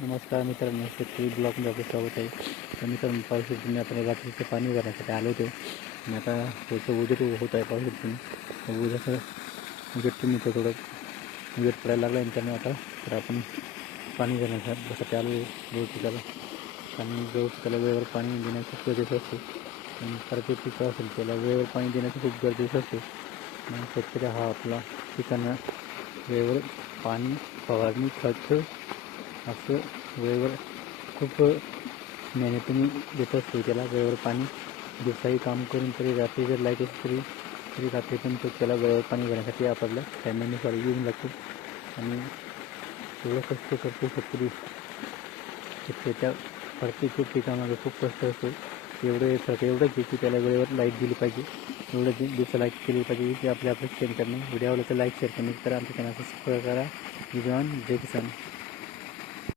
नमस्कार मित्रांनो, शेतकरी ब्लॉगमध्ये आपलं स्वागत आहे. तर मित्रांनो, पावसाळ्यात आपण रात्रीचं पाणी भरण्यासाठी आलो होतो आणि आता थोडंसं उजेड होत आहे. पावसाळ्यातून उजेड उजेड थोडं उजेड पडायला लागला आणि त्यामुळे आता तर आपण पाणी भरण्यासाठी आलो गवती त्याला. आणि गवती त्याला वेळेवर पाणी देणं खूप गरजेचं असते आणि प्रत्येक पिकं असेल त्याला वेळेवर पाणी देण्याचं खूप गरजेचं असते. आणि शेतकरी हा आपला पिकांना वेळेवर पाणी, फवारणी, खत असं वेळेवर खूप मेहनतीने देत असतो. त्याला वेळेवर पाणी दिवसाही काम करून तरी रात्री जर लाईट असली तरी रात्री पण तो त्याला वेळेवर पाणी भरण्यासाठी आपल्याला टायमिंगनुसार येऊन लागतो. आणि एवढं कष्ट करतो शेतकरी. त्याच्या प्रत्येक पिकामागे खूप कष्ट असतो. एवढंच की त्याला वेळेवर लाईट दिली पाहिजे. एवढं दिवसा लाईट केली पाहिजे की आपल्या शेअर करणं. व्हिडिओ आवडला तर लाईक शेअर करा. आमच्या चॅनलला सबस्क्राईब करा. जय जवान जय किसान.